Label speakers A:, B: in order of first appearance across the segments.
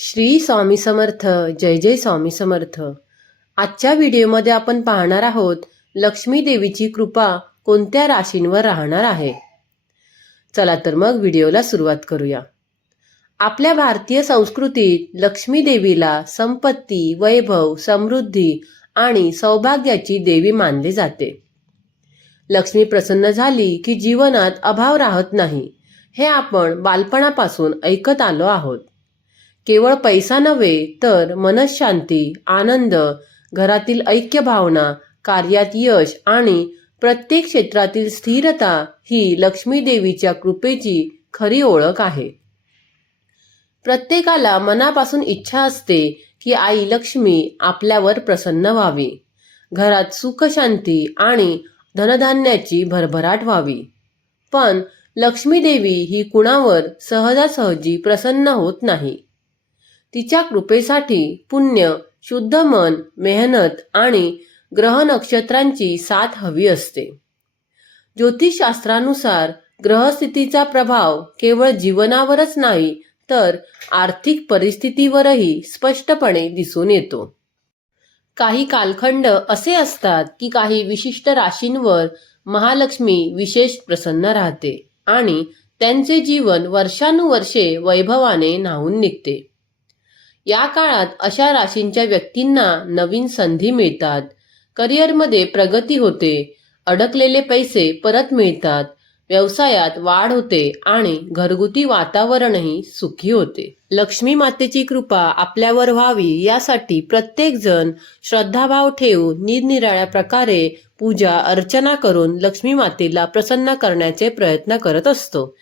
A: श्री स्वामी समर्थ जय जय स्वामी समर्थ. आजच्या व्हिडिओमध्ये आपण पाहणार आहोत लक्ष्मी देवीची कृपा कोणत्या राशींवर राहणार आहे? चला तर मग व्हिडिओला सुरुवात करूया. आपल्या भारतीय संस्कृतीत लक्ष्मी देवीला संपत्ती वैभव समृद्धी आणि सौभाग्याची देवी मानली जाते. लक्ष्मी प्रसन्न झाली की जीवनात अभाव राहत नाही हे आपण बालपणापासून ऐकत आलो आहोत. केवळ पैसा नव्हे तर मनशांती आनंद घरातील ऐक्य भावना कार्यात यश आणि प्रत्येक क्षेत्रातील स्थिरता ही लक्ष्मी देवीच्या कृपेची खरी ओळख आहे. प्रत्येकाला मनापासून इच्छा असते की आई लक्ष्मी आपल्यावर प्रसन्न व्हावी. घरात सुखशांती आणि धनधान्याची भरभराट व्हावी. पण लक्ष्मी देवी ही कुणावर सहजासहजी प्रसन्न होत नाही. तिच्या कृपेसाठी पुण्य शुद्ध मन मेहनत आणि ग्रह नक्षत्रांची साथ हवी असते. ज्योतिषशास्त्रानुसार ग्रहस्थितीचा प्रभाव केवळ जीवनावरच नाही तर आर्थिक परिस्थितीवरही स्पष्टपणे दिसून येतो. काही कालखंड असे असतात की काही विशिष्ट राशींवर महालक्ष्मी विशेष प्रसन्न राहते आणि त्यांचे जीवन वर्षानुवर्षे वैभवाने न्हावून निघते. या काळात अशा राशींच्या व्यक्तींना नवीन संधी मिळतात. करिअरमध्ये प्रगती होते. अडकलेले पैसे परत मिळतात. व्यवसायात वाढ होते आणि घरगुती वातावरणही सुखी होते. लक्ष्मी मातेची कृपा आपल्यावर व्हावी यासाठी प्रत्येक जण श्रद्धाभाव ठेवून निरनिराळ्या प्रकारे पूजा अर्चना करून लक्ष्मी मातेला प्रसन्न करण्याचे प्रयत्न करत असतो.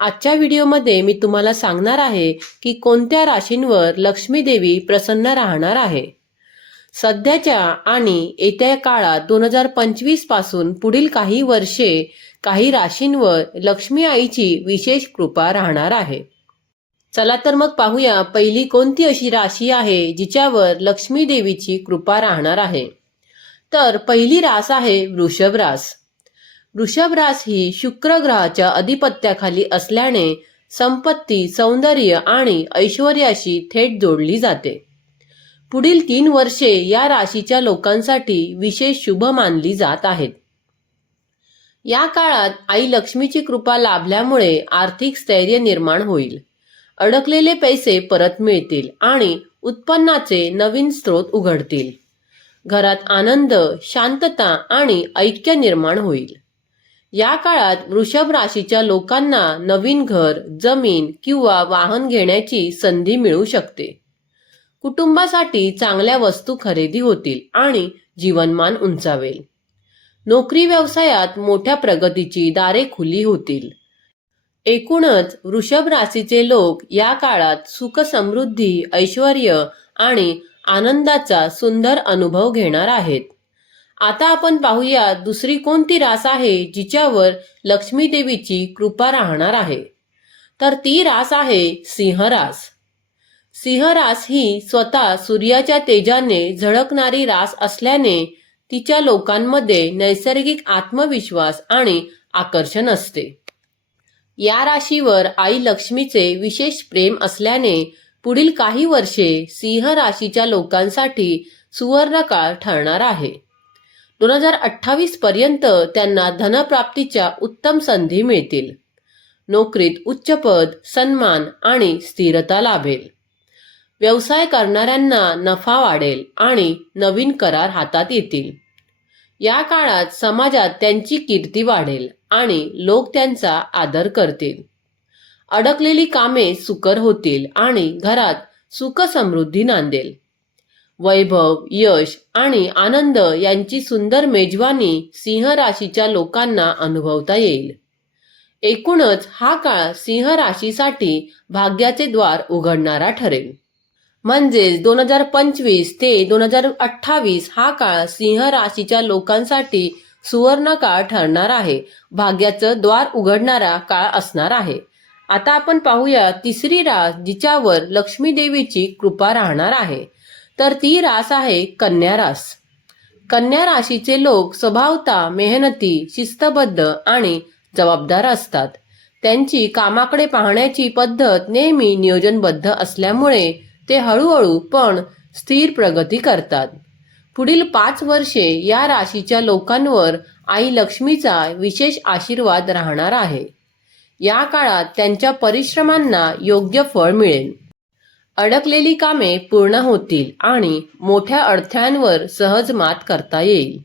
A: आजच्या व्हिडिओमध्ये मी तुम्हाला सांगणार आहे की कोणत्या राशींवर लक्ष्मी देवी प्रसन्न राहणार आहे. सध्याच्या आणि येत्या काळात दोन हजार पंचवीसपासून पुढील काही वर्षे काही राशींवर लक्ष्मी आईची विशेष कृपा राहणार आहे. चला तर मग पाहूया पहिली कोणती अशी राशी आहे जिच्यावर लक्ष्मी देवीची कृपा राहणार आहे. तर पहिली रास आहे वृषभ रास. वृषभरास ही शुक्र ग्रहाच्या अधिपत्याखाली असल्याने संपत्ती सौंदर्य आणि ऐश्वर्याशी थेट जोडली जाते. पुढील तीन वर्षे या राशीच्या लोकांसाठी विशेष शुभ मानली जात आहेत. या काळात आई लक्ष्मीची कृपा लाभल्यामुळे आर्थिक स्थैर्य निर्माण होईल. अडकलेले पैसे परत मिळतील आणि उत्पन्नाचे नवीन स्रोत उघडतील. घरात आनंद शांतता आणि ऐक्य निर्माण होईल. या काळात वृषभ राशीच्या लोकांना नवीन घर जमीन किंवा वाहन घेण्याची संधी मिळू शकते. कुटुंबासाठी चांगल्या वस्तू खरेदी होतील आणि जीवनमान उंचावेल. नोकरी व्यवसायात मोठ्या प्रगतीची दारे खुली होतील. एकूणच वृषभ राशीचे लोक या काळात सुख समृद्धी ऐश्वर आणि आनंदाचा सुंदर अनुभव घेणार आहेत. आता आपण पाहूया दुसरी कोणती रास आहे जिच्यावर लक्ष्मी देवीची कृपा राहणार आहे. तर ती रास आहे सिंहरास. सिंहरास ही स्वतः सूर्याच्या तेजाने झळकणारी रास असल्याने तिच्या लोकांमध्ये नैसर्गिक आत्मविश्वास आणि आकर्षण असते. या राशीवर आई लक्ष्मीचे विशेष प्रेम असल्याने पुढील काही वर्षे सिंह राशीच्या लोकांसाठी सुवर्णकाळ ठरणार आहे. दोन हजार अठ्ठावीस पर्यंत त्यांना धनप्राप्तीच्या उत्तम संधी मिळतील. नोकरीत उच्च पद सन्मान आणि स्थिरता लाभेल. व्यवसाय करणाऱ्यांना नफा वाढेल आणि नवीन करार हातात येतील. या काळात समाजात त्यांची कीर्ती वाढेल आणि लोक त्यांचा आदर करतील. अडकलेली कामे सुकर होतील आणि घरात सुख समृद्धी नांदेल. वैभव यश आणि आनंद यांची सुंदर मेजवानी सिंह राशीच्या लोकांना अनुभवता येईल. एकूणच हा काळ सिंह राशीसाठी भाग्याचे द्वार उघडणारा ठरेल. म्हणजेच दोन हजार पंचवीस ते दोन हजार अठ्ठावीस हा काळ सिंह राशीच्या लोकांसाठी सुवर्ण काळ ठरणार आहे. भाग्याचं द्वार उघडणारा काळ असणार आहे. आता आपण पाहूया तिसरी रास जिच्यावर लक्ष्मी देवीची कृपा राहणार आहे. तर ती रास आहे कन्या रास. कन्या राशीचे लोक स्वभावता मेहनती शिस्तबद्ध आणि जबाबदार असतात. त्यांची कामाकडे पाहण्याची पद्धत नेहमी नियोजनबद्ध असल्यामुळे ते हळूहळू पण स्थिर प्रगती करतात. पुढील पाच वर्षे या राशीच्या लोकांवर आई लक्ष्मीचा विशेष आशीर्वाद राहणार आहे. या काळात त्यांच्या परिश्रमांना योग्य फळ मिळेल. अडकलेली कामे पूर्ण होतील आणि मोठ्या अडथळ्यांवर सहज मात करता येईल.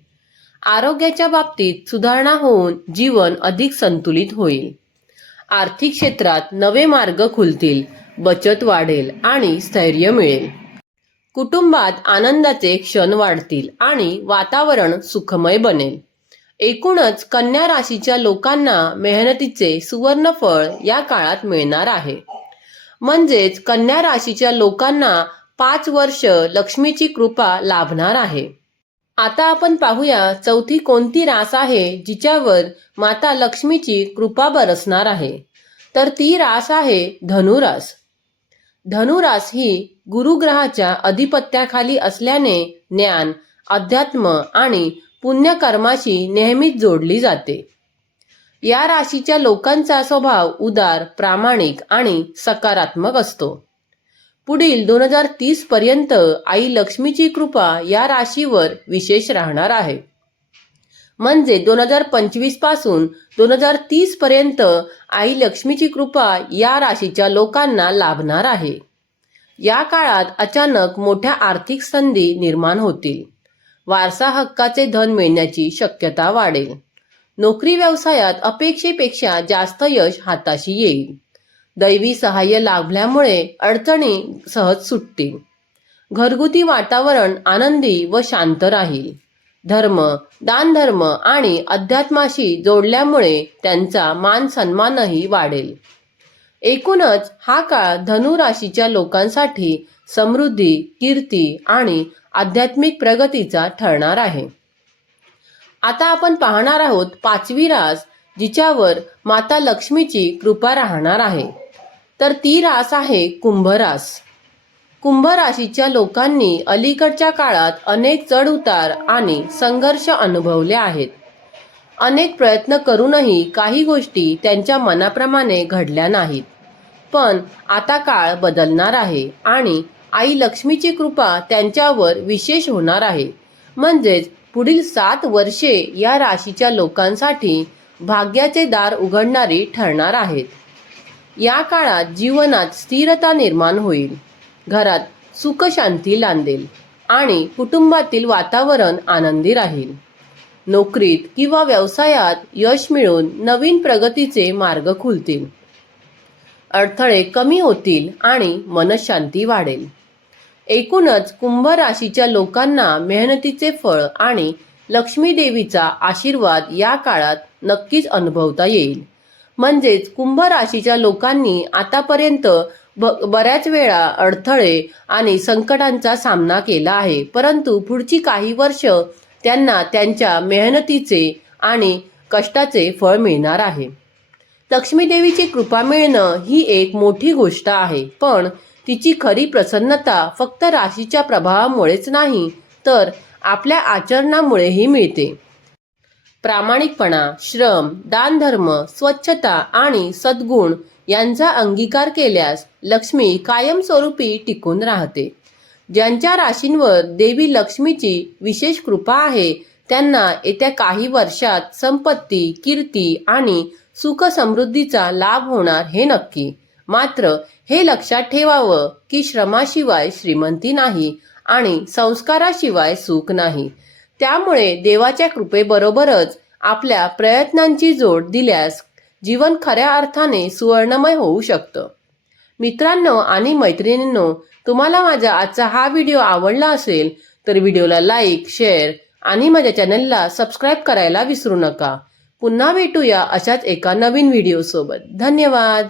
A: आरोग्याच्या बाबतीत सुधारणा होऊन जीवन अधिक संतुलित होईल. आर्थिक क्षेत्रात नवे मार्ग खुलतील बचत वाढेल आणि स्थैर्य मिळेल. कुटुंबात आनंदाचे क्षण वाढतील आणि वातावरण सुखमय बनेल. एकूणच कन्या राशीच्या लोकांना मेहनतीचे सुवर्णफळ या काळात मिळणार आहे. म्हणजेच कन्या राशीच्या लोकांना पाच वर्ष लक्ष्मीची कृपा लाभणार आहे. आता आपण पाहूया चौथी कोणती रास आहे जिच्यावर माता लक्ष्मीची कृपा बरसणार आहे. तर ती रास आहे धनुरास. धनुरास ही गुरुग्रहाच्या अधिपत्याखाली असल्याने ज्ञान अध्यात्म आणि पुण्यकर्माशी नेहमीच जोडली जाते. या राशीच्या लोकांचा स्वभाव उदार प्रामाणिक आणि सकारात्मक असतो. पुढील दोन हजार तीस पर्यंत आई लक्ष्मीची कृपा या राशीवर विशेष राहणार आहे. म्हणजे दोन हजार पंचवीसपासून दोन हजार तीस पर्यंत आई लक्ष्मीची कृपा या राशीच्या लोकांना लाभणार आहे. या काळात अचानक मोठ्या आर्थिक संधी निर्माण होतील. वारसा हक्काचे धन मिळण्याची शक्यता वाढेल. नोकरी व्यवसायात अपेक्षेपेक्षा जास्त यश हाताशी येईल. दैवी सहाय्य लाभल्यामुळे अडचणी सहज सुटतील. घरगुती वातावरण आनंदी व शांत राहील. धर्म दानधर्म आणि अध्यात्माशी जोडल्यामुळे त्यांचा मान सन्मानही वाढेल. एकूणच हा काळ धनु राशीच्या लोकांसाठी समृद्धी कीर्ती आणि आध्यात्मिक प्रगतीचा ठरणार आहे. आता आपण पाहणार आहोत पाचवी रास जिच्यावर माता लक्ष्मीची कृपा राहणार आहे. तर ती रास आहे कुंभरास. कुंभ राशीच्या लोकांनी अलीकडच्या काळात अनेक चढउतार आणि संघर्ष अनुभवले आहेत. अनेक प्रयत्न करूनही काही गोष्टी त्यांच्या मनाप्रमाणे घडल्या नाहीत. पण आता काळ बदलणार आहे आणि आई लक्ष्मीची कृपा त्यांच्यावर विशेष होणार आहे. म्हणजेच पुढील सात वर्षे या राशीच्या लोकांसाठी भाग्याचे दार उघडणारी ठरणार आहेत. या काळात जीवनात स्थिरता निर्माण होईल. घरात सुखशांती लांदेल आणि कुटुंबातील वातावरण आनंदी राहील. नोकरीत किंवा व्यवसायात यश मिळून नवीन प्रगतीचे मार्ग खुलतील. अडथळे कमी होतील आणि मनशांती वाढेल. एकूणच कुंभ राशीच्या लोकांना मेहनतीचे फळ आणि लक्ष्मी देवीचा आशीर्वाद या काळात नक्कीच अनुभवता येईल. म्हणजेच कुंभ राशीच्या लोकांनी आतापर्यंत ब बऱ्याच वेळा अडथळे आणि संकटांचा सामना केला आहे. परंतु पुढची काही वर्ष त्यांना त्यांच्या मेहनतीचे आणि कष्टाचे फळ मिळणार आहे. लक्ष्मीदेवीची कृपा मिळणं ही एक मोठी गोष्ट आहे. पण तिची खरी प्रसन्नता फक्त राशीच्या प्रभावामुळेच नाही तर आपल्या आचरणामुळेही मिळते. प्रामाणिकपणा श्रम दानधर्म स्वच्छता आणि सद्गुण यांचा अंगीकार केल्यास लक्ष्मी कायमस्वरूपी टिकून राहते. ज्यांच्या राशींवर देवी लक्ष्मीची विशेष कृपा आहे त्यांना येत्या काही वर्षात संपत्ती कीर्ती आणि सुख समृद्धीचा लाभ होणार हे नक्की. मात्र हे लक्षात ठेवावं की श्रमाशिवाय श्रीमंती नाही आणि संस्काराशिवाय सुख नाही. त्यामुळे देवाच्या कृपेबरोबरच आपल्या प्रयत्नांची जोड दिल्यास जीवन खऱ्या अर्थाने सुवर्णमय होऊ शकतं. मित्रांनो आणि मैत्रिणींनो तुम्हाला माझा आजचा हा व्हिडिओ आवडला असेल तर व्हिडिओला लाईक शेअर आणि माझ्या चॅनलला सबस्क्राईब करायला विसरू नका. पुन्हा भेटूया अशाच एका नवीन व्हिडिओसोबत. धन्यवाद!